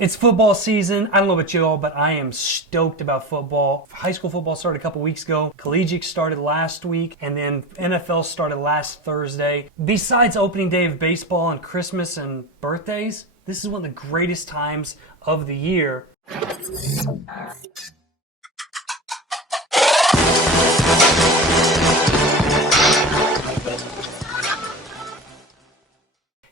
It's football season. I don't know about you all, but I am stoked about football. High school football started a couple weeks ago. Collegiate started last week, and then NFL started last Thursday. Besides opening day of baseball and Christmas and birthdays, this is one of the greatest times of the year.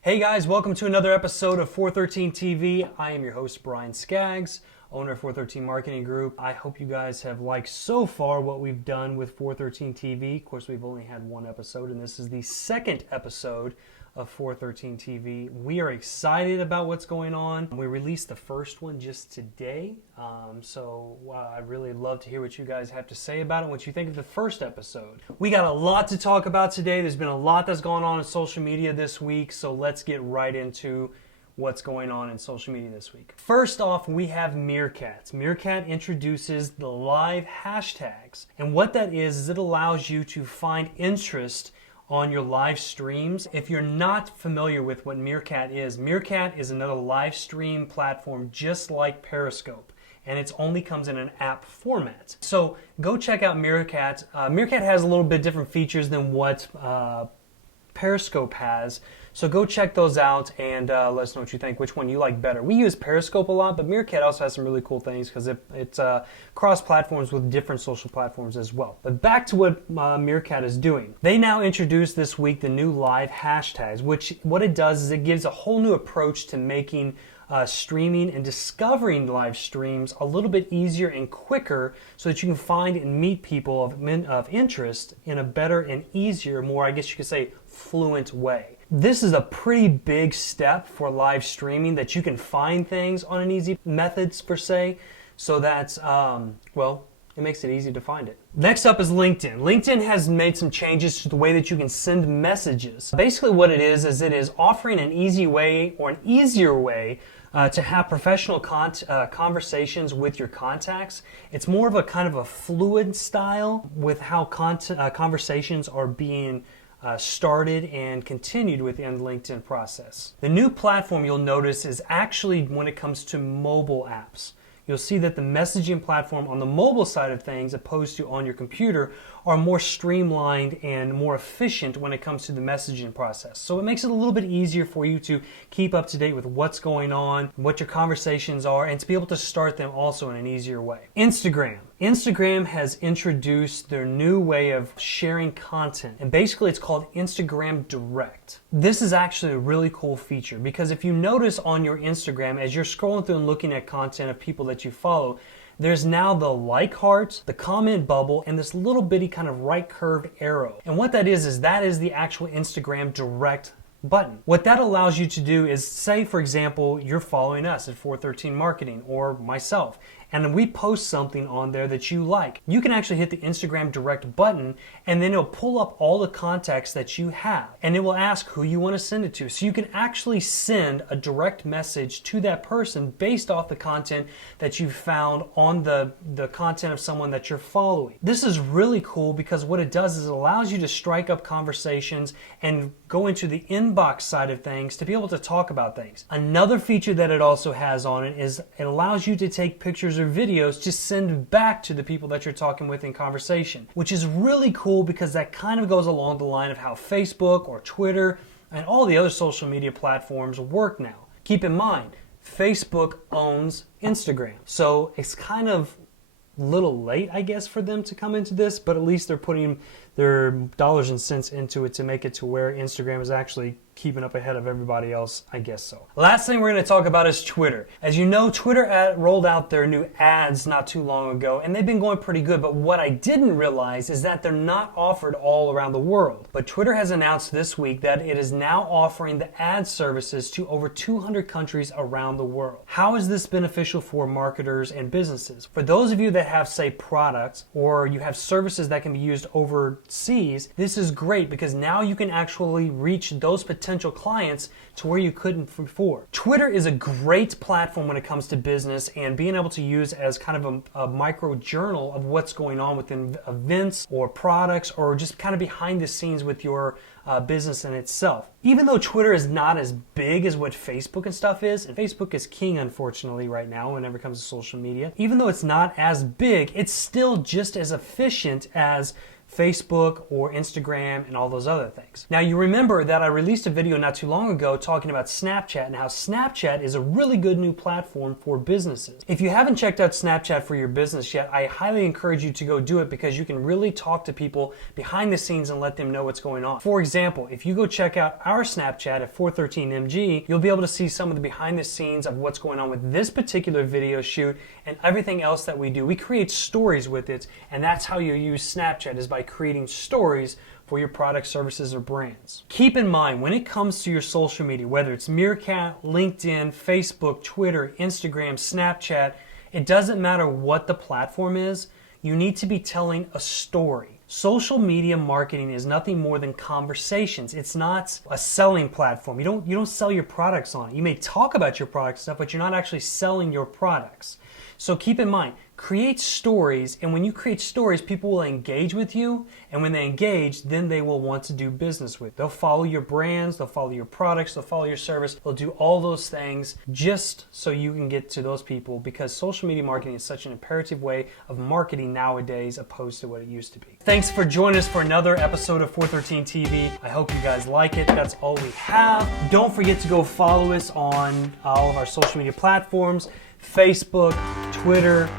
Hey guys, welcome to another episode of 413 TV. I am your host, Brian Skaggs, owner of 413 Marketing Group. I hope you guys have liked so far what we've done with 413 TV. Of course, we've only had one episode, and this is the second episode of 413 TV. We are excited about what's going on. We released the first one just today, so I'd really love to hear what you guys have to say about it, what you think of the first episode. We got a lot to talk about today. There's been a lot that's gone on in social media this week, so let's get right into what's going on in social media this week. First off, we have Meerkat. Meerkat introduces the live hashtags, and what that is it allows you to find interest on your live streams. If you're not familiar with what Meerkat is another live stream platform just like Periscope, and it only comes in an app format. So go check out Meerkat. Meerkat has a little bit different features than what Periscope has. So go check those out and let us know what you think, which one you like better. We use Periscope a lot, but Meerkat also has some really cool things because it's cross-platforms with different social platforms as well. But back to what Meerkat is doing. They now introduced this week the new live hashtags, which what it does is it gives a whole new approach to making streaming and discovering live streams a little bit easier and quicker so that you can find and meet people of interest in a better and easier, more, I guess you could say, fluent way. This is a pretty big step for live streaming, that you can find things on an easy methods per se, so that's, it makes it easy to find it. Next up is LinkedIn. LinkedIn has made some changes to the way that you can send messages. Basically what it is it is offering an easy way or an easier way to have professional conversations with your contacts. It's more of a kind of a fluid style with how conversations are being started and continued within the LinkedIn process. The new platform you'll notice is actually when it comes to mobile apps. You'll see that the messaging platform on the mobile side of things, opposed to on your computer, are more streamlined and more efficient when it comes to the messaging process. So it makes it a little bit easier for you to keep up to date with what's going on, what your conversations are, and to be able to start them also in an easier way. Instagram has introduced their new way of sharing content, and basically it's called Instagram Direct. This is actually a really cool feature because if you notice on your Instagram, as you're scrolling through and looking at content of people that you follow, there's now the like heart, the comment bubble, and this little bitty kind of right curved arrow. And what that is that is the actual Instagram Direct button. What that allows you to do is, say for example, you're following us at 413 Marketing or myself, and we post something on there that you like. You can actually hit the Instagram Direct button, and then it'll pull up all the contacts that you have, and it will ask who you want to send it to. So you can actually send a direct message to that person based off the content that you found on the content of someone that you're following. This is really cool because what it does is it allows you to strike up conversations and go into the inbox side of things to be able to talk about things. Another feature that it also has on it is it allows you to take pictures or videos to send back to the people that you're talking with in conversation, which is really cool because that kind of goes along the line of how Facebook or Twitter and all the other social media platforms work now. Keep in mind, Facebook owns Instagram, so it's kind of a little late, I guess, for them to come into this, but at least they're putting their dollars and cents into it to make it to where Instagram is actually keeping up ahead of everybody else, I guess so. Last thing we're going to talk about is Twitter. As you know, Twitter rolled out their new ads not too long ago, and they've been going pretty good, but what I didn't realize is that they're not offered all around the world. But Twitter has announced this week that it is now offering the ad services to over 200 countries around the world. How is this beneficial for marketers and businesses? For those of you that have, say, products, or you have services that can be used overseas, this is great because now you can actually reach those potential clients to where you couldn't before. Twitter is a great platform when it comes to business and being able to use as kind of a micro journal of what's going on within events or products or just kind of behind the scenes with your business in itself. Even though Twitter is not as big as what Facebook and stuff is, and Facebook is king unfortunately right now whenever it comes to social media, even though it's not as big, it's still just as efficient as Facebook or Instagram and all those other things. Now you remember that I released a video not too long ago talking about Snapchat and how Snapchat is a really good new platform for businesses. If you haven't checked out Snapchat for your business yet, I highly encourage you to go do it because you can really talk to people behind the scenes and let them know what's going on. For example, if you go check out our Snapchat at 413MG, you'll be able to see some of the behind the scenes of what's going on with this particular video shoot and everything else that we do. We create stories with it, and that's how you use Snapchat, is by creating stories for your products, services, or brands. Keep in mind, when it comes to your social media, whether it's Meerkat, LinkedIn, Facebook, Twitter, Instagram, Snapchat, it doesn't matter what the platform is, you need to be telling a story. Social media marketing is nothing more than conversations. It's not a selling platform. You don't sell your products on it. You may talk about your products and stuff, but you're not actually selling your products. So keep in mind, create stories, and when you create stories, people will engage with you, and when they engage, then they will want to do business with you. They'll follow your brands, they'll follow your products, they'll follow your service, they'll do all those things just so you can get to those people, because social media marketing is such an imperative way of marketing nowadays opposed to what it used to be. Thanks for joining us for another episode of 413 TV. I hope you guys like it. That's all we have. Don't forget to go follow us on all of our social media platforms: Facebook, Twitter,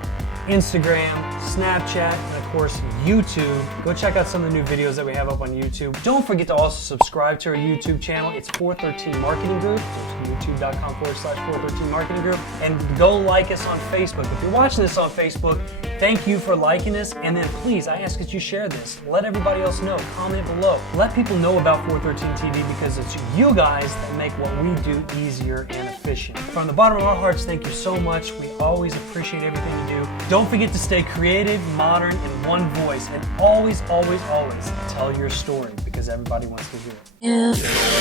Instagram, Snapchat, and of course YouTube. Go check out some of the new videos that we have up on YouTube. Don't forget to also subscribe to our YouTube channel. It's 413 Marketing Group. So it's youtube.com/413 Marketing Group. And go like us on Facebook. If you're watching this on Facebook, thank you for liking us. And then please, I ask that you share this. Let everybody else know. Comment below. Let people know about 413 TV, because it's you guys that make what we do easier and efficient. From the bottom of our hearts, thank you so much. We always appreciate everything you do. Don't forget to stay creative, modern, in one voice, and always, always, always tell your story, because everybody wants to hear it. Yeah.